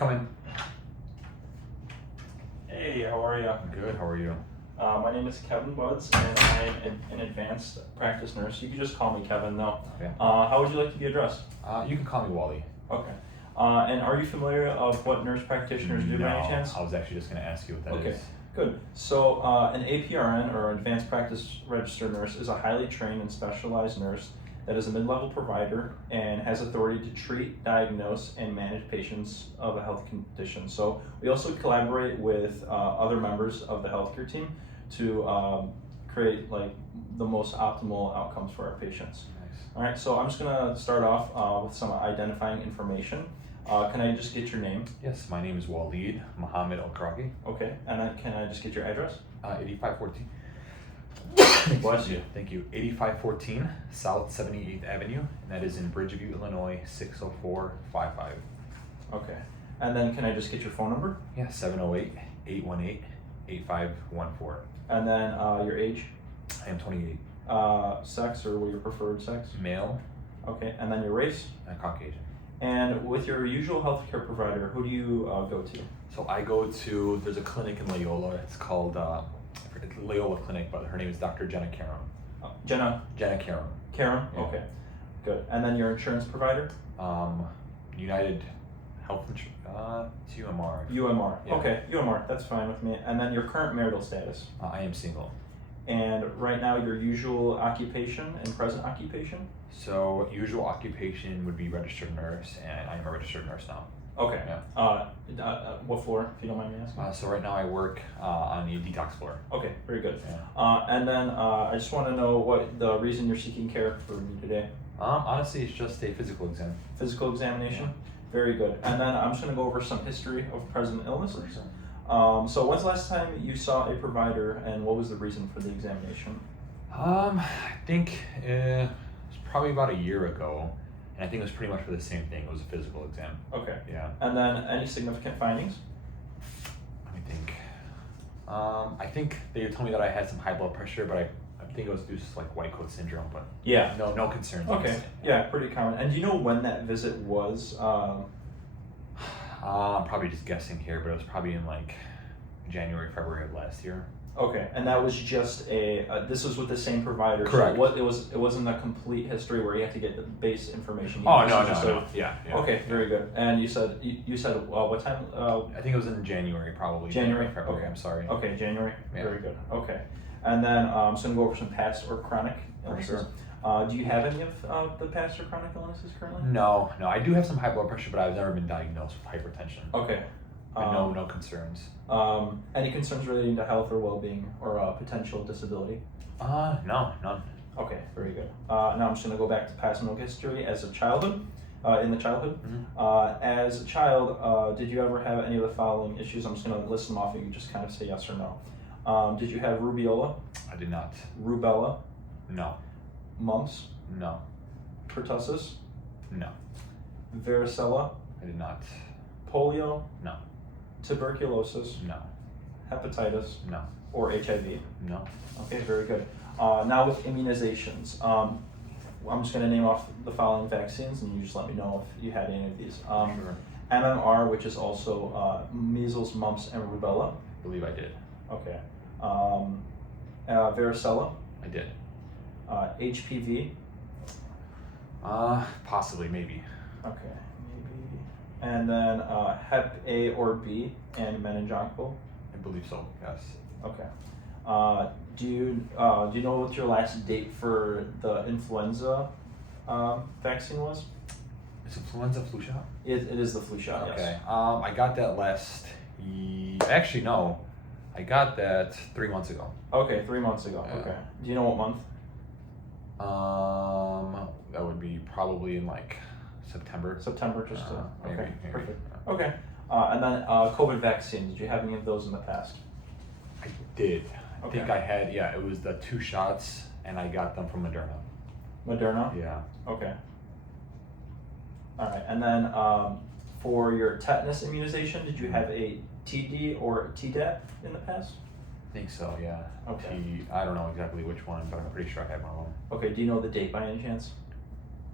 come in. Hey, how are you? Good, how are you? My name is Kevin Buds, and I'm an advanced practice nurse. You can just call me Kevin, though. Yeah. How would you like to be addressed? You can call me Wally. Okay. And are you familiar of what nurse practitioners do by any chance? I was actually just going to ask you what that is. Okay, good. So an APRN, or Advanced Practice Registered Nurse, is a highly trained and specialized nurse that is a mid-level provider and has authority to treat, diagnose, and manage patients of a health condition. So we also collaborate with other members of the healthcare team to create like the most optimal outcomes for our patients. Nice. All right, so I'm just gonna start off with some identifying information. Can I just get your name? Yes, my name is Waleed Mohammed Al-Karaki. Okay, and can I just get your address? 8514. Bless you. Thank you. 8514 South 78th Avenue, and that is in Bridgeview, Illinois, 60455. Okay, and then can I just get your phone number? Yeah, 708-818-8514. And then your age, I am 28. sex, or your preferred sex? Male, Okay, and then your race. Caucasian. And with your usual healthcare provider, who do you go to? So I go to, there's a clinic in Loyola. It's called Loyola Clinic, but her name is Dr. Jenna Karam. Jenna. Jenna Karam. Karen? Yeah. Okay, good. And then your insurance provider? United Health Insurance, UMR. UMR. Yeah. Okay, UMR, that's fine with me. And then your current marital status? I am single. And right now, your usual occupation and present occupation? So usual occupation would be registered nurse, and I am a registered nurse now. Okay. Yeah. What floor, if you don't mind me asking? So right now I work on the detox floor. Okay, very good. Yeah. And then I just want to know what the reason you're seeking care for me today. Honestly, it's just a physical exam. Physical examination? Yeah. Very good. And then I'm just going to go over some history of present illnesses. So when's the last time you saw a provider, and what was the reason for the examination? I think it's probably about a year ago, and I think it was pretty much for the same thing. It was a physical exam. Okay. Yeah. And then any significant findings? Let me think. I think they told me that I had some high blood pressure, but I think it was due to like white coat syndrome, but Yeah. no concerns. Okay. Yeah, pretty common. And do you know when that visit was? I'm probably just guessing here, but it was probably in like January, February of last year. Okay, and that was just this was with the same provider. Correct. So it wasn't a complete history where you had to get the base information. Oh, This no, was just no. Yeah. Okay, very good. And you said what time? I think it was in January, probably. January? February. Okay. I'm sorry. Okay, January. Yeah. Very good. Okay, and then I'm just gonna go over some past or chronic illnesses. Do you have any of the past or chronic illnesses currently? No. I do have some high blood pressure, but I've never been diagnosed with hypertension. Okay. But no concerns. Any concerns relating to health or well-being or potential disability? No, none. Okay, very good. Now I'm just going to go back to past medical history as a childhood. In the childhood, Mm-hmm. as a child, did you ever have any of the following issues? I'm just going to list them off, and you just kind of say yes or no. Did you have rubiola, I did not. rubella, No. mumps, No. pertussis, No. varicella, I did not. polio, No. tuberculosis, No. hepatitis, No. or HIV? No. Okay, very good. Now with immunizations, I'm just going to name off the following vaccines, and you just let me know if you had any of these. Sure. MMR, which is also measles, mumps, and rubella. I believe I did. Okay. Varicella, I did. HPV. Possibly, maybe. Okay, maybe. And then Hep A or B and meningococcal. I believe so. Yes. Okay. Do you know what your last date for the influenza vaccine was? Is influenza flu shot? It is the flu shot. Okay. Yes. I got that actually, no. I got that 3 months ago. Okay, 3 months ago. Yeah. Okay. Do you know what month? That would be probably in like September. September, just maybe, okay, maybe. perfect. Okay. And then COVID vaccine. Did you have any of those in the past? I did. I Okay. think I had, it was the 2 shots, and I got them from Moderna. Moderna. Yeah. Okay. All right. And then for your tetanus immunization, did you have a TD or Tdap in the past? I think so, yeah. Okay. I don't know exactly which one, but I'm pretty sure I had one of them. Okay. Do you know the date by any chance?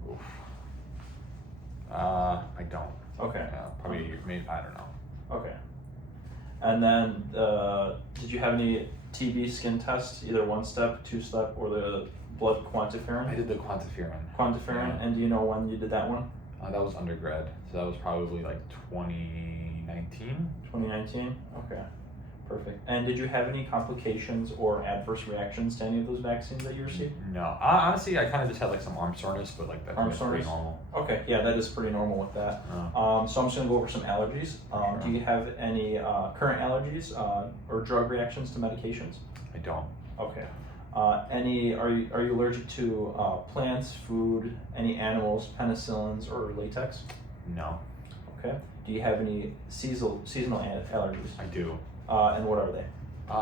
Oof. I don't. Okay. Probably maybe I don't know. Okay. And then, did you have any TB skin tests, either one step, two step, or the blood quantiferin? I did the quantiferin. Quantiferin, Yeah. and do you know when you did that one? That was undergrad, so that was probably like 2019. 2019? Okay. Perfect. And did you have any complications or adverse reactions to any of those vaccines that you received? No, honestly, I kind of just had like some arm soreness, but like that's Arm pretty soreness? normal. Okay, yeah, that is pretty normal with that. So I'm just gonna go over some allergies. Sure. Do you have any current allergies or drug reactions to medications? I don't. Okay. Are you allergic to plants, food, any animals, penicillins, or latex? No, Okay. Do you have any seasonal allergies? I do. And what are they?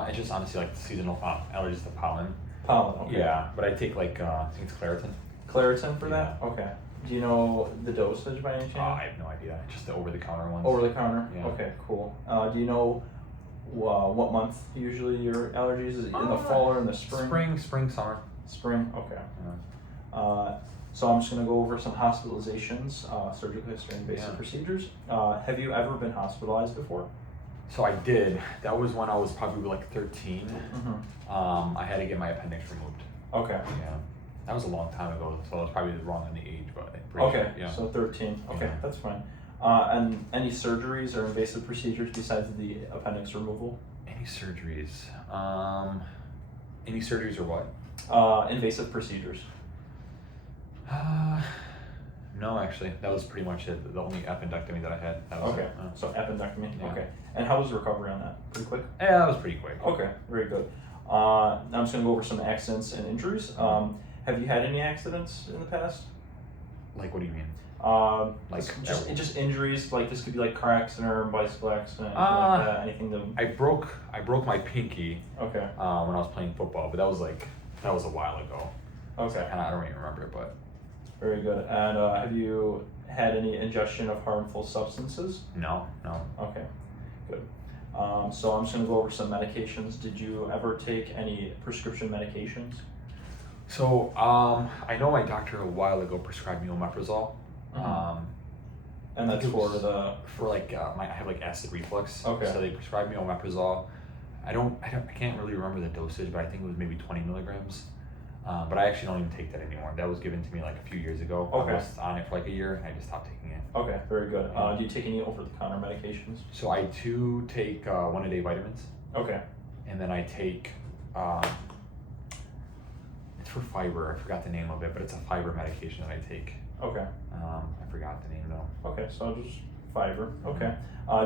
It's just honestly like seasonal allergies to pollen. Pollen. Okay. Yeah, but I take like I think it's Claritin. Claritin for that? Okay. Do you know the dosage by any chance? I have no idea. Just the over-the-counter ones. Over the counter? Yeah. Okay, cool. Do you know what month usually your allergies? Is it in the fall or in the spring? Spring, summer. Spring, okay. Yeah. So I'm just going to go over some hospitalizations, surgical history, and basic Yeah. procedures. Have you ever been hospitalized before? So I did. That was when I was probably like 13. Mm-hmm. I had to get my appendix removed. Okay. Yeah. That was a long time ago, so I was probably wrong on the age, but I'm pretty Okay, sure. Yeah. so 13. Okay, Yeah. that's fine. And any surgeries or invasive procedures besides the appendix removal? Any surgeries? Any surgeries or what? Invasive procedures. No, actually, that was pretty much it. The only appendectomy that I had. That was Okay, it. so appendectomy. Yeah. Okay. And how was the recovery on that? Pretty quick? Yeah, that was pretty quick. Okay, very good. Now I'm just going to go over some accidents and injuries. Have you had any accidents in the past? Like, what do you mean? Like just injuries. Like this could be like car accident or bicycle accident, anything like that. Anything to. I broke my pinky. Okay. When I was playing football, but that was a while ago. Okay. And I don't even remember it, but. Very good. And have you had any ingestion of harmful substances? No. Okay, good. So I'm just going to go over some medications. Did you ever take any prescription medications? So I know my doctor a while ago prescribed me omeprazole. And that's for like I have like acid reflux. Okay. So they prescribed me omeprazole. I can't really remember the dosage, but I think it was maybe 20 milligrams. But I actually don't even take that anymore. That was given to me like a few years ago. Okay. I was on it for like a year, and I just stopped taking it. Okay, very good. Do you take any over-the-counter medications? So I do take 1-a-day vitamins, Okay. and then I take it's for fiber. I forgot the name of it, but it's a fiber medication that I take. Okay. I forgot the name though. Okay, so just fiber. Okay.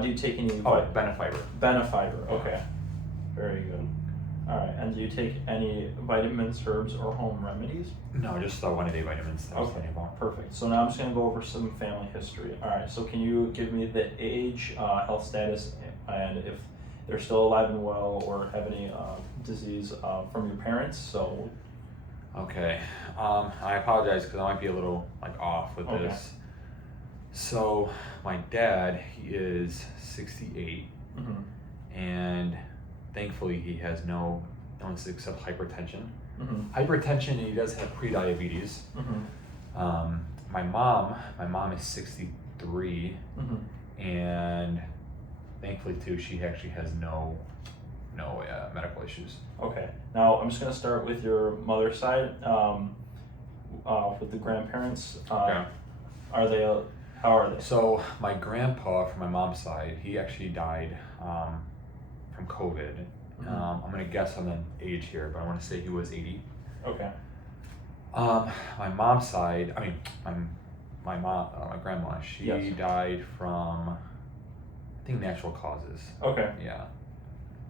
Do you take any? Benefiber. Benefiber. Okay. Very good. All right. And do you take any vitamins, herbs, or home remedies? No, just 1-a-day vitamins. That I was Okay. thinking about. Perfect. So now I'm just going to go over some family history. All right. So can you give me the age, health status, and if they're still alive and well, or have any disease from your parents? So. Okay. I apologize because I might be a little like off with Okay. this. So my dad, he is 68, Mm-hmm. and thankfully he has no illness except hypertension. Mm-hmm. Hypertension, and he does have pre-diabetes. Mm-hmm. My mom is 63, Mm-hmm. and thankfully too, she actually has no medical issues. Okay. Now I'm just going to start with your mother's side. With the grandparents. Okay. How are they? So my grandpa from my mom's side, he actually died from COVID. Mhm. I'm gonna guess on the age here, but I want to say he was 80. Okay. My mom's side, I mean, my grandma, she Yes. died from, I think, natural causes. Okay. Yeah,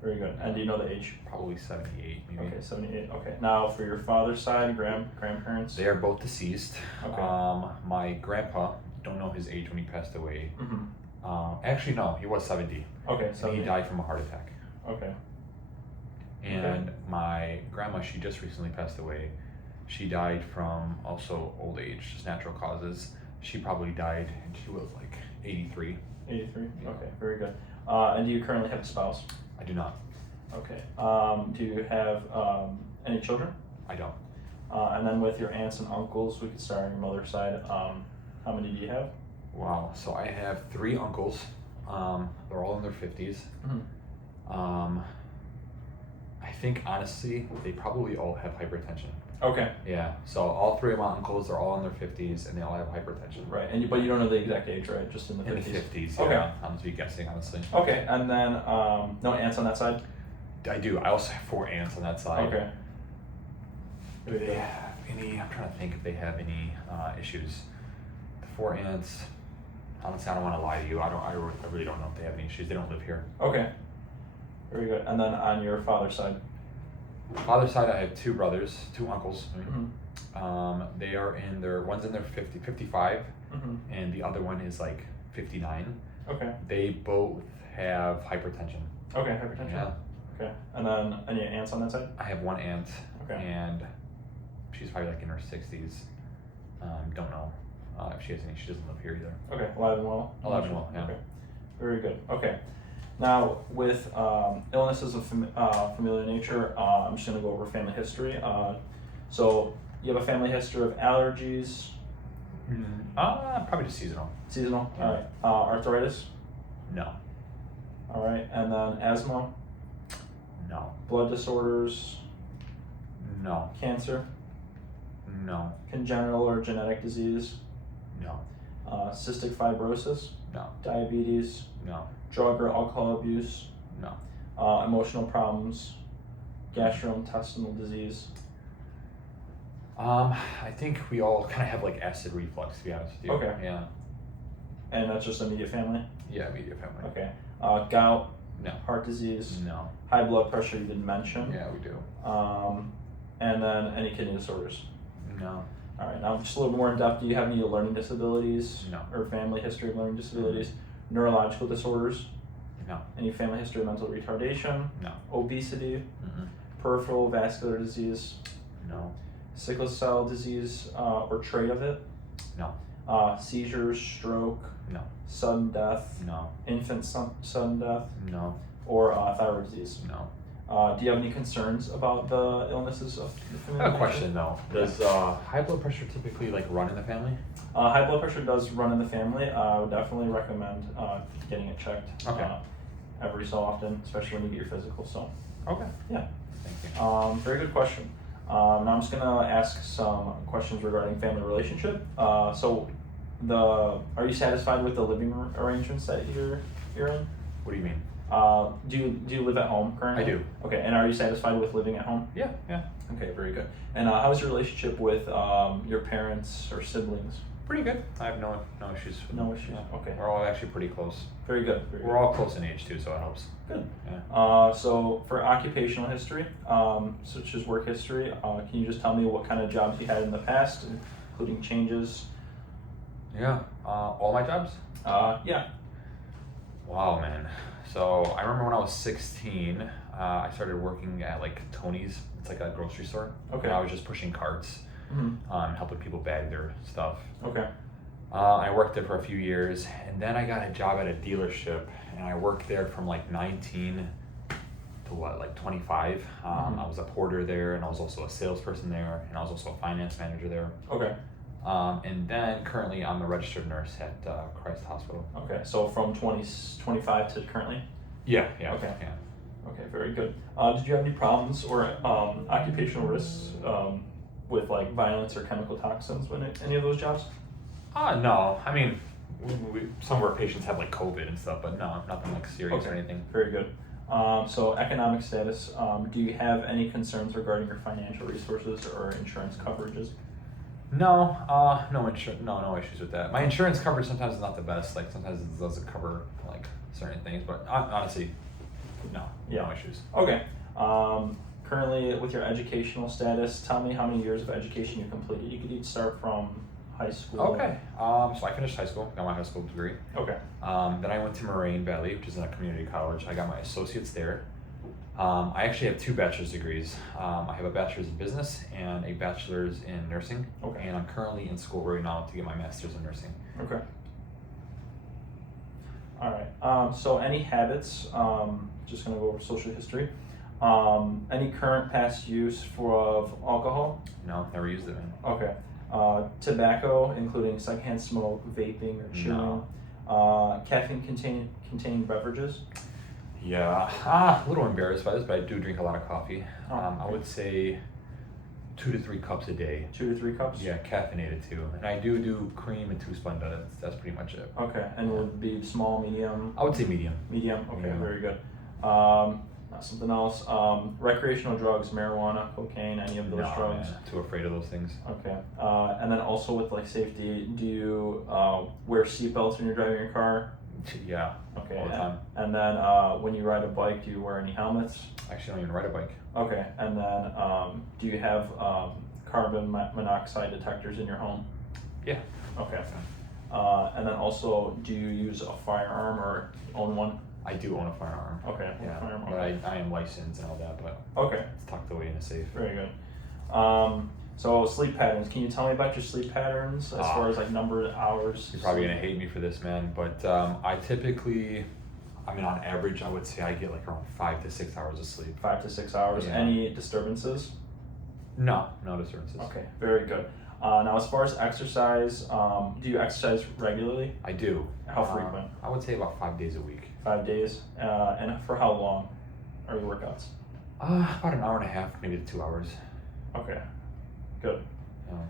Very good. And do you know the age? probably 78 maybe. Okay, 78. Okay. Now for your father's side, grandparents. They are both deceased. Okay. My grandpa, don't know his age when he passed away. Mm-hmm. Actually, no, he was 70. Okay. And 70. he died from a heart attack. Okay. And my grandma, she just recently passed away. She died from also old age, just natural causes. She probably died, and she was like 83. 83. Yeah. Okay. Very good. And do you currently have a spouse? I do not. Okay. Do you have any children? I don't. And then with your aunts and uncles, we could start on your mother's side. How many do you have? Wow. So I have 3 uncles. They're all in their 50s. Um, I think honestly, they probably all have hypertension. Okay. Yeah. So all 3 of my uncles are all in their 50s, and they all have hypertension. Right. But you don't know the exact age, right? Just in the 50s. In the 50s. Okay. Yeah. I'm just be guessing honestly. Okay. And then no aunts on that side. I do. I also have 4 aunts on that side. Okay. Do they have any? I'm trying to think if they have any issues. The 4 aunts. Honestly, I don't want to lie to you. I really don't know if they have any issues. They don't live here. Okay. Very good. And then on your father's side. Father's side, I have 2 brothers, 2 uncles. Mm-hmm. They are in their one's in their 55, Mm-hmm. and the other one is like 59. Okay. They both have hypertension. Okay. Hypertension. Yeah. Okay. And then any aunts on that side? I have 1 aunt, Okay. and she's probably like in her 60s. Don't know if she has any. She doesn't live here either. Okay. Alive and well. Alive and well, yeah. Okay. Very good. Okay. Now, with illnesses of familial nature, I'm just going to go over family history. So, you have a family history of allergies, Probably just seasonal. seasonal, Yeah. all right, arthritis, No. all right, and then asthma, No. blood disorders, No. cancer, No. congenital or genetic disease, No. cystic fibrosis, No. diabetes, No. drug or alcohol abuse, No. emotional problems, gastrointestinal disease. I think we all kind of have like acid reflux, to be honest with you. Okay. Yeah. And that's just immediate family? Yeah, immediate family. Okay. Gout, No. heart disease, No. high blood pressure you didn't mention. Yeah, we do. And then any kidney disorders. No. All right, now just a little more in depth. Do you have any learning disabilities? No. Or family history of learning disabilities? Neurological disorders? No. Any family history of mental retardation? No. Obesity? Mm-mm. Peripheral vascular disease? No. Sickle cell disease or trait of it? No. Seizures, stroke, No. sudden death, No. infant sudden death, No. or thyroid disease? No. Do you have any concerns about the illnesses of the I family? have a question though. Does high blood pressure typically like run in the family? High blood pressure does run in the family. I would definitely recommend getting it checked Okay. every so often, especially when you get your physical. So, Okay. yeah. Thank you. Very good question. Now I'm just gonna ask some questions regarding family relationship. Are you satisfied with the living arrangements that you're in? What do you mean? Do you live at home currently? I do. Okay, and are you satisfied with living at home? Yeah. Yeah. Okay, very good. And how's your relationship with your parents or siblings? Pretty good. I have no issues. With No them. issues. Yeah. Okay. We're all actually pretty close. Very good. Very We're good. all close in age too, so it helps. Good. Yeah. So for occupational history, such as work history, can you just tell me what kind of jobs you had in the past, including changes? Yeah. All my jobs? Yeah. Wow, man. So I remember when I was 16, I started working at like Tony's. It's like a grocery store. Okay. And I was just pushing carts, Mm-hmm. helping people bag their stuff. Okay. I worked there for a few years, and then I got a job at a dealership, and I worked there from like 19 to like 25. I was a porter there, and I was also a salesperson there, and I was also a finance manager there. Okay. And then currently I'm a registered nurse at Christ Hospital. Okay. So from 25 to currently? Yeah. Okay. Yeah. Okay, very good. Did you have any problems or occupational risks with like violence or chemical toxins when any of those jobs? No. I mean, some of our patients have like COVID and stuff, but no, nothing like serious or Okay. anything. Very good. So economic status, do you have any concerns regarding your financial resources or insurance coverages? No, no issues with that. My insurance coverage sometimes is not the best. Like sometimes it doesn't cover like certain things, but honestly, no issues. Okay. Currently, with your educational status, tell me how many years of education you completed. You could each start from high school. Okay. So I finished high school, got my high school degree. Okay. Then I went to Moraine Valley, which is a community college. I got my associates there. I actually have 2 bachelor's degrees. I have a bachelor's in business and a bachelor's in nursing. Okay. And I'm currently in school right now to get my master's in nursing. Okay. All right. So any habits? Just gonna go over social history. Any current past use of alcohol? No, never used it, man. Okay. Tobacco, including secondhand smoke, vaping, or chewing. No. Caffeine containing beverages. Yeah, a little embarrassed by this, but I do drink a lot of coffee. Oh, I okay. would say 2 to 3 cups a day. 2 to 3 cups. Yeah, caffeinated too. And I do cream and 2 Splenda. That's pretty much it. Okay, and would it be small, medium? I would say medium. Medium. Okay, Yeah. very good. Something else. Recreational drugs, marijuana, cocaine, any of those No, drugs. man, too afraid of those things. Okay. And then also with like safety, do you wear seatbelts when you're driving your car? Yeah, Okay. all the time. And then when you ride a bike, do you wear any helmets? Actually, I don't even ride a bike. Okay. And then do you have carbon monoxide detectors in your home? Yeah. Okay. And then also, do you use a firearm or own one? I do own a firearm. Okay. Yeah, Firearm. but I am licensed and all that, but Okay. it's tucked away in a safe. Very good. So sleep patterns. Can you tell me about your sleep patterns as far as like number of hours? You're probably gonna hate me for this, man, but I typically, on average, I would say I get like around 5 to 6 hours of sleep. 5 to 6 hours. Yeah. Any disturbances? No disturbances. Okay, very good. Now, as far as exercise, do you exercise regularly? I do. How frequent? I would say about 5 days a week. 5 days. And for how long are your workouts? About an hour and a half, maybe to 2 hours. Okay, good. Um,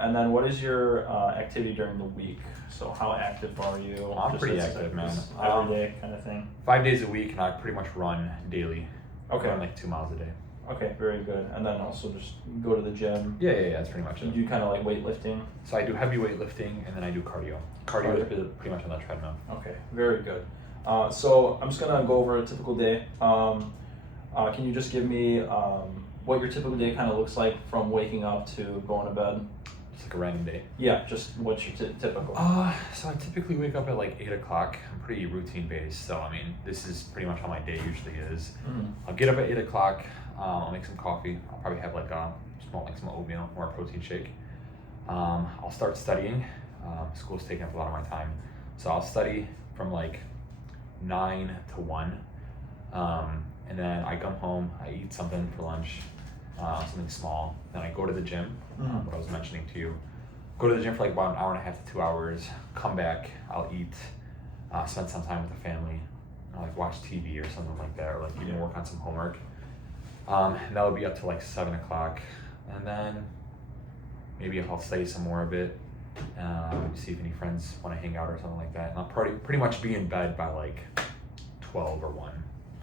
And then what is your activity during the week? So how active are you? I'm Just pretty as, active, like, man. Every day kind of thing? 5 days a week, and I pretty much run daily. Okay. I run like 2 miles a day. Okay, very good. And then also just go to the gym. Yeah, that's pretty much You it. do kind of like weightlifting. So I do heavy weightlifting, and then I do cardio. Cardio Cardio. is pretty much on the treadmill. Okay, very good. So I'm just gonna go over a typical day. Can you just give me what your typical day kind of looks like from waking up to going to bed? It's like a random day. Yeah, just what's your typical? So I typically wake up at like 8 o'clock. I'm pretty routine based, so this is pretty much how my day usually is. Mhm. I'll get up at 8 o'clock. I'll make some coffee. I'll probably have like some oatmeal or a protein shake. I'll start studying. School's taking up a lot of my time, so I'll study from like 9 to 1. And then I come home. I eat something for lunch, something small. Then I go to the gym. Mhm. What I was mentioning to you. Go to the gym for like about an hour and a half to 2 hours. Come back. I'll eat. Spend some time with the family. I'll like watch TV or something like that, or like even work on some homework. And that'll be up to like 7 o'clock. And then maybe I'll study some more of it. See if any friends want to hang out or something like that. And I'll pretty much be in bed by like 12 or 1.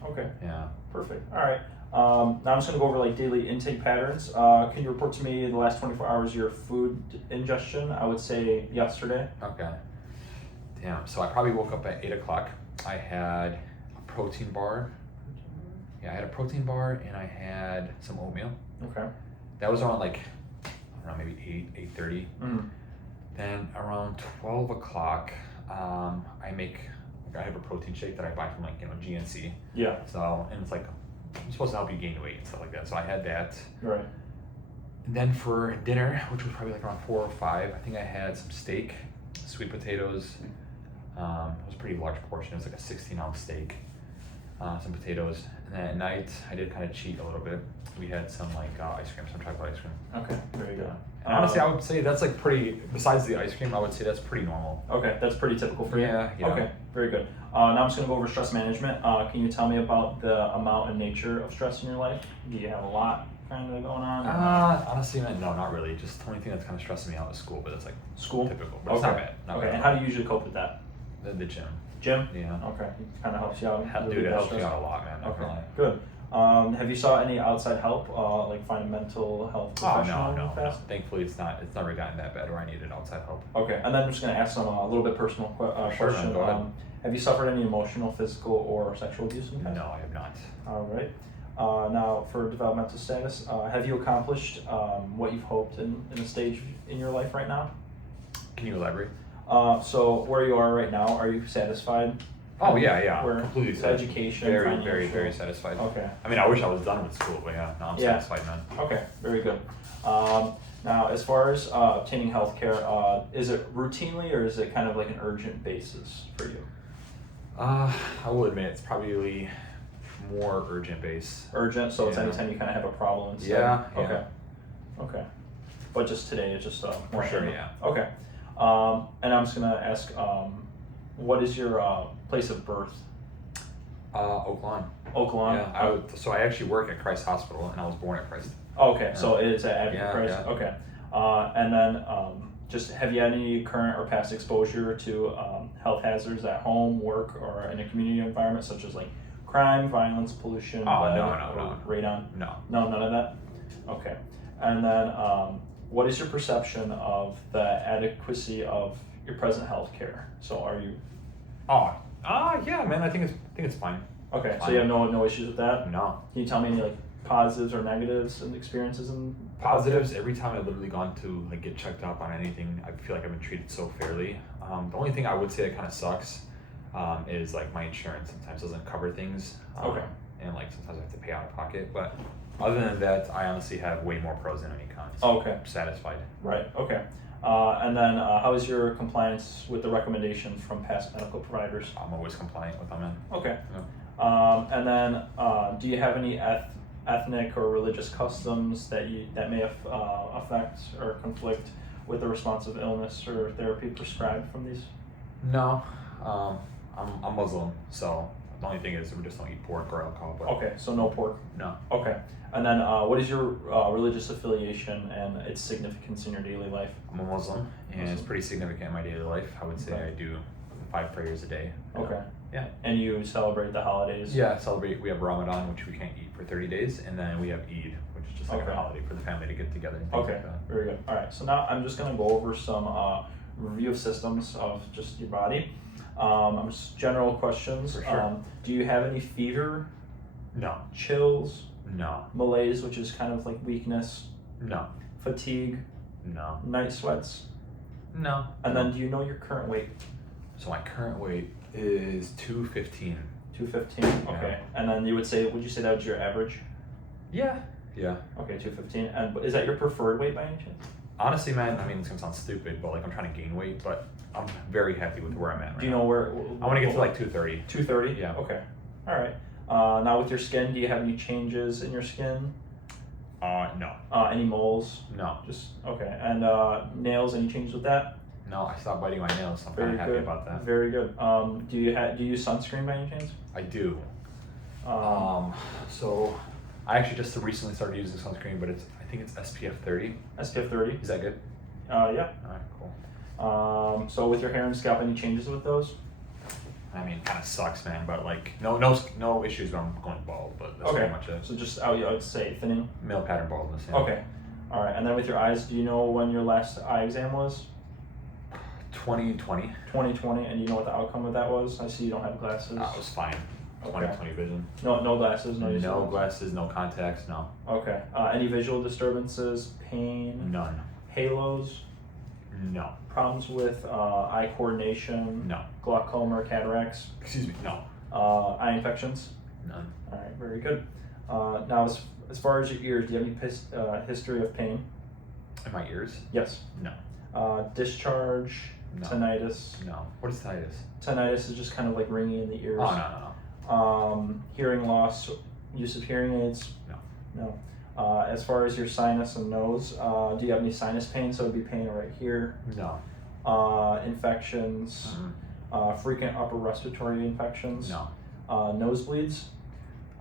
Okay, Yeah. perfect. All right. Now I'm just gonna go over like daily intake patterns. Can you report to me the last 24 hours your food ingestion? I would say yesterday. Okay. Damn. So I probably woke up at 8 o'clock. I had a protein bar. Yeah, I had a protein bar and I had some oatmeal. Okay. That was around like, I don't know, maybe 8:30. Mm. Then around 12 o'clock, I have a protein shake that I buy from like, GNC. Yeah. So, and it's like, it's supposed to help you gain weight and stuff like that. So I had that. Right. And then for dinner, which was probably like around 4 or 5, I think I had some steak, sweet potatoes. It was a pretty large portion. It was like a 16-ounce steak, some potatoes. And then at night, I did kind of cheat a little bit. We had some like ice cream, some chocolate ice cream. Okay. Very good. And honestly, I would say that's like pretty, besides the ice cream, I would say that's pretty normal. Okay, that's pretty typical for you. Yeah. Okay, very good. Now I'm just going to go over stress management. Can you tell me about the amount and nature of stress in your life? Do you have a lot kind of going on? Honestly, man, no, not really. Just the only thing that's kind of stressing me out is school, but it's like School? typical. But it's not bad. Not Okay, bad. and how do you usually cope with that? The gym. Gym? Yeah. Okay, kind of helps you out. Dude, relieve it that helps stress? you out a lot, man. Not Okay, gonna lie. good. Have you sought any outside help, like find a mental health Oh professional? no. fast? Thankfully, it's never gotten that bad where I needed outside help. Okay, and then I'm just going to ask some a little bit personal Sure, man, question. go ahead. Have you suffered any emotional, physical, or sexual abuse in the past? No, I have not. All right. Now, for developmental status, have you accomplished what you've hoped in a stage in your life right now? Can you elaborate? So, where you are right now, are you satisfied? Oh yeah, Where completely. education, Very, financial? very satisfied. Okay. I wish I was done with school, but yeah, no, I'm Yeah. satisfied, man. Okay, very good. Now, as far as obtaining health care, is it routinely or is it kind of like an urgent basis for you? I will admit it's probably more urgent base. Urgent, so it's Yeah. anytime you kind of have a problem. Instead. Yeah. Okay. Okay. but just today it's just For sure, yeah. Okay. And I'm just gonna ask, what is your place of birth? Oak Lawn. Oak Lawn. Yeah, so I actually work at Christ Hospital, and I was born at Christ. Okay, so it is at Advocate Yeah, Christ. yeah. Okay. And then just have you had any current or past exposure to health hazards at home, work, or in a community environment, such as like crime, violence, pollution, Oh, lead, no, or radon? No. No, none of that? Okay. And then what is your perception of the adequacy of your present health care? So are you... Yeah, man. I think it's fine. Okay, so Fine. you have no issues with that? No. Can you tell me any like positives or negatives and experiences in Positives. Every time I've literally gone to like get checked up on anything, I feel like I've been treated so fairly. The only thing I would say that kind of sucks is like my insurance sometimes doesn't cover things. Okay. And like sometimes I have to pay out of pocket. But other than that, I honestly have way more pros than any cons. Okay. I'm satisfied. Right, okay. And then how is your compliance with the recommendations from past medical providers? I'm always compliant with them. Okay. Yeah. And then do you have any ethnic or religious customs that may affect or conflict with the response of illness or therapy prescribed from these? No. I'm Muslim, so the only thing is we just don't eat pork or alcohol. But Okay, so no pork. No. Okay. And then what is your religious affiliation and its significance in your daily life? I'm a Muslim, and it's pretty significant in my daily life. I would say Okay. I do 5 prayers a day. Okay. Yeah. And you celebrate the holidays? Yeah, we have Ramadan, which we can't eat for 30 days, and then we have Eid, which is just like Okay. a holiday for the family to get together and things Okay, like that. very good. All right, so now I'm just gonna go over some review of systems of just your body. Just general questions. For sure. Do you have any fever, No. chills, No. malaise, which is kind of like weakness, No. fatigue, No. night sweats? No. And then do you know your current weight? So my current weight is 215. 215, okay. And then would you say that was your average? Yeah. Yeah. Okay, 215. And is that your preferred weight by any chance? Honestly, man, I mean, it's gonna sound stupid, but like I'm trying to gain weight, but I'm very happy with where I'm at right Do you know where? now. I want to get to like 230. 230? Yeah. Okay. All right. Now with your skin, do you have any changes in your skin? No. Any moles? No. Just okay. And nails? Any changes with that? No, I stopped biting my nails, so I'm Very kind of happy good. about that. Very good. Do you use sunscreen by any chance? I do. So I actually just recently started using sunscreen, but I think it's SPF 30. SPF 30. Is that good? Yeah. All right, cool. So with your hair and scalp, any changes with those? I mean, kind of sucks, man, but like no issues when I'm going bald, but that's Okay. pretty much it. So just I would say thinning. Male pattern baldness. Yeah. Okay. All right. And then with your eyes, do you know when your last eye exam was? 2020. 2020. And do you know what the outcome of that was? I see you don't have glasses. That was fine. Okay. 2020 vision. No glasses. No use of No those. glasses, no contacts, no. Okay. Any visual disturbances, pain, None. halos, No. problems with eye coordination, No. glaucoma or cataracts, Excuse me. No. eye infections? None. All right, very good. Now, as far as your ears, do you have any history of pain? In my ears? Yes. No. Discharge, No. tinnitus. No. What is tinnitus? Tinnitus is just kind of like ringing in the ears. Oh, no. Hearing loss, use of hearing aids? No. No. As far as your sinus and nose, do you have any sinus pain? So it would be pain right here. No. Infections, Mhm. frequent upper respiratory infections. No. Nosebleeds.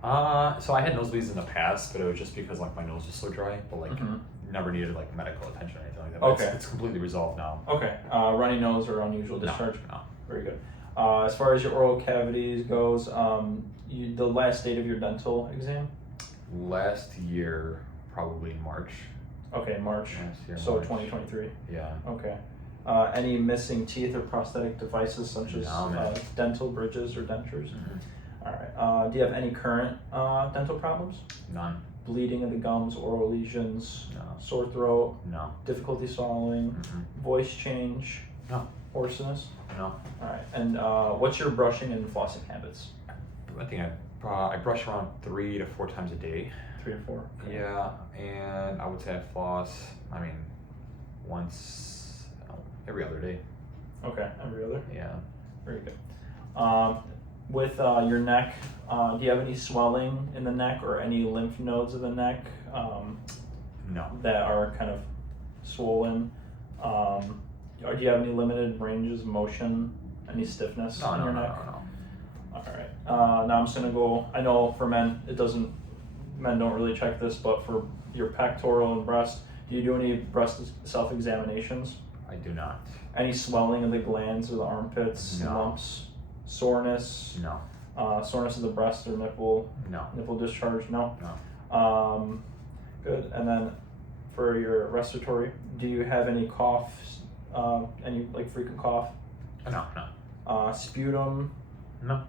So I had nosebleeds in the past, but it was just because like my nose was so dry, but like Mhm. never needed like medical attention or anything like that. But Okay. It's completely resolved now. Okay. Runny nose or unusual No, discharge. No. Very good. As far as your oral cavities goes, the last date of your dental exam? Last year, probably March. Okay, March. Last year, So March. 2023. Yeah. Okay. Any missing teeth or prosthetic devices such as No, man. dental bridges or dentures? Mhm. All right. Do you have any current dental problems? None. Bleeding of the gums, oral lesions, No. sore throat, No. difficulty swallowing, Mhm. voice change, No. hoarseness? No. All right. And what's your brushing and flossing habits? I think I brush around 3 to 4 times a day. 3 or 4? Okay. Yeah, and I would say I floss. I mean, once every other day. Okay, every other? Yeah. Very good. With your neck, do you have any swelling in the neck or any lymph nodes of the neck No. that are kind of swollen. Or do you have any limited ranges of motion? Any stiffness No, in no, your no, neck? no, no. All right. Now I'm just gonna go. I know for men, men don't really check this, but for your pectoral and breast, do you do any breast self-examinations? I do not. Any swelling of the glands or the armpits, No. lumps, soreness, No, soreness of the breast or no, nipple discharge? No. no. Good. And then for your respiratory, do you have any coughs? Any like frequent cough? No, no. Sputum, No,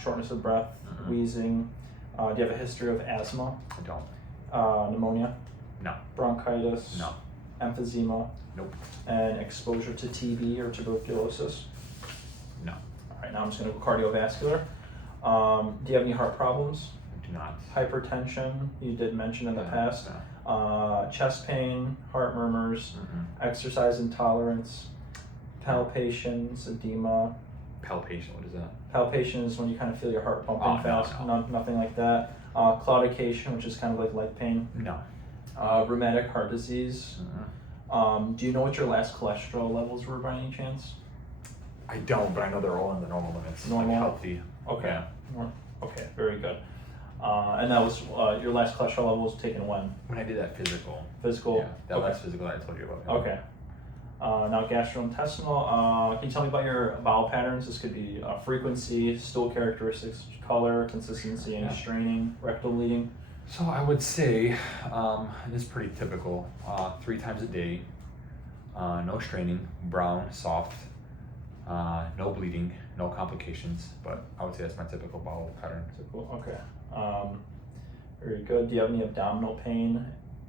shortness of breath, Mm-mm. wheezing. Do you have a history of asthma, I don't. pneumonia, No, bronchitis, no. emphysema, Nope. and exposure to TB or tuberculosis? No, All right, now I'm just going to go cardiovascular. Do you have any heart problems? I do not. Hypertension, you did mention in the Yeah, past. Chest pain, heart murmurs, Mm-mm. exercise intolerance, palpitations, edema. Palpation, what is that? Palpation is when you kind of feel your heart pumping Oh, no, fast. no. Nothing like that. Claudication, which is kind of like leg pain. No. Rheumatic heart disease. Mm-mm. Do you know what your last cholesterol levels were by any chance? I don't, but I know they're all in the normal limits. Normal? Like healthy. Okay. Yeah. Okay, very good. And that was your last cholesterol level was taken when? When I did that physical. Physical? Yeah, that Okay. last physical that I told you about. yeah. Okay. Now gastrointestinal. Can you tell me about your bowel patterns? This could be frequency, stool characteristics, color, consistency, any Yeah. straining, rectal bleeding. So I would say, it is pretty typical. 3 times a day, no straining, brown, soft, no bleeding, no complications. But I would say that's my typical bowel pattern. Cool. Okay. Very good. Do you have any abdominal pain?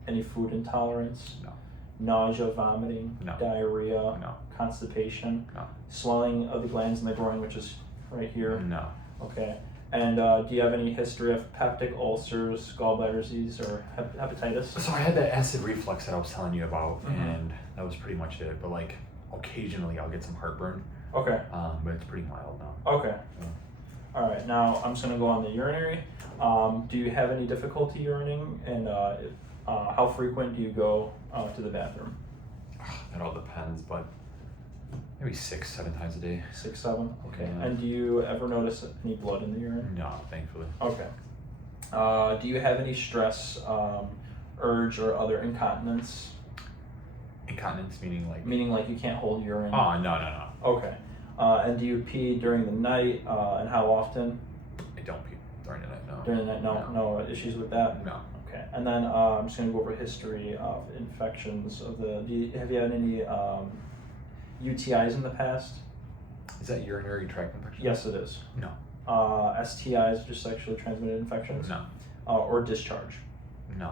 Any food intolerance? No. Nausea, vomiting, No. diarrhea, No. constipation, No. swelling of the glands in the groin, which is right here. No. Okay. And do you have any history of peptic ulcers, gallbladder disease, or hepatitis? So I had that acid reflux that I was telling you about, Mhm. and that was pretty much it. But like occasionally I'll get some heartburn, Okay. but it's pretty mild now. Okay. Yeah. All right. Now I'm just gonna go on the urinary. Do you have any difficulty urinating, and how frequent do you go to the bathroom? It all depends, but maybe 6, 7 times a day. 6, 7. Okay. Yeah. And do you ever notice any blood in the urine? No, thankfully. Okay. Do you have any stress, urge, or other incontinence? Incontinence meaning like. Meaning like you can't hold urine? Oh, no, no, no. Okay. And do you pee during the night, and how often? I don't pee during the night, no. During the night, no issues with that? No. Okay. And then I'm just going to go over history of infections of the. Have you had any UTIs in the past? Is that urinary tract infection? Yes, it is. No. STIs, just sexually transmitted infections? No. Or discharge? No.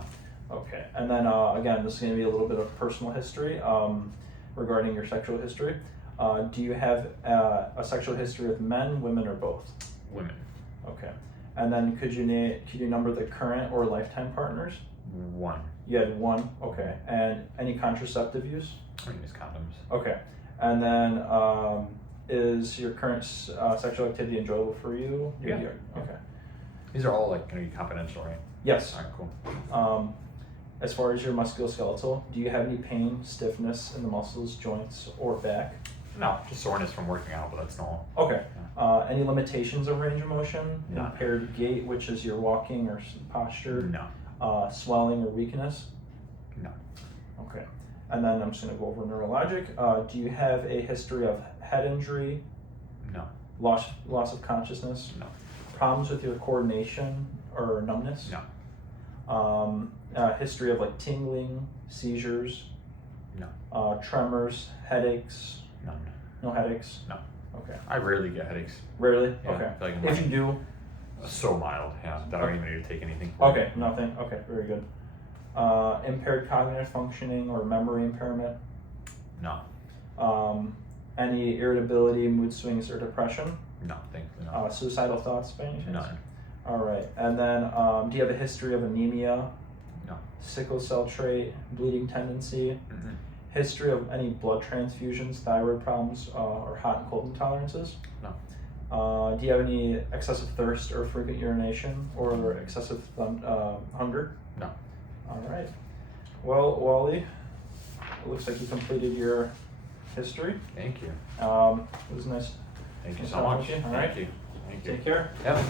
Okay. And then again, this is going to be a little bit of personal history regarding your sexual history. Do you have a sexual history with men, women, or both? Women. Okay. And then could you number the current or lifetime partners? 1. You had 1. Okay. And any contraceptive use? I use condoms. Okay. And then is your current sexual activity enjoyable for you? Yeah. Okay. These are all like going to be confidential, right? Yes. All right, cool. As far as your musculoskeletal, do you have any pain, stiffness in the muscles, joints, or back? No, just soreness from working out, but that's normal. Okay. Any limitations of range of motion? No. Impaired gait, which is your walking or posture? No. Swelling or weakness? No. Okay. And then I'm just going to go over neurologic. Do you have a history of head injury, No. loss of consciousness, No. problems with your coordination or numbness? No. History of like tingling, seizures, No. tremors, headaches? None. No headaches? No. Okay. I rarely get headaches. Rarely? Yeah, Okay. like If you do? So mild, yeah, that I don't even need to take anything. Okay, nothing. Okay, very good. Impaired cognitive functioning or memory impairment? No. Any irritability, mood swings, or depression? No, thankfully not. Suicidal thoughts by any chance? None. All right. And then do you have a history of anemia, No. sickle cell trait, bleeding tendency, Mm-mm. history of any blood transfusions, thyroid problems, or hot and cold intolerances? No. Do you have any excessive thirst or frequent urination or excessive hunger? No. All right. Well, Wally, it looks like you completed your history. Thank you. It was nice. Thank you Nice so talking much. with you. All right. Thank you. Thank you. Take care. Yep.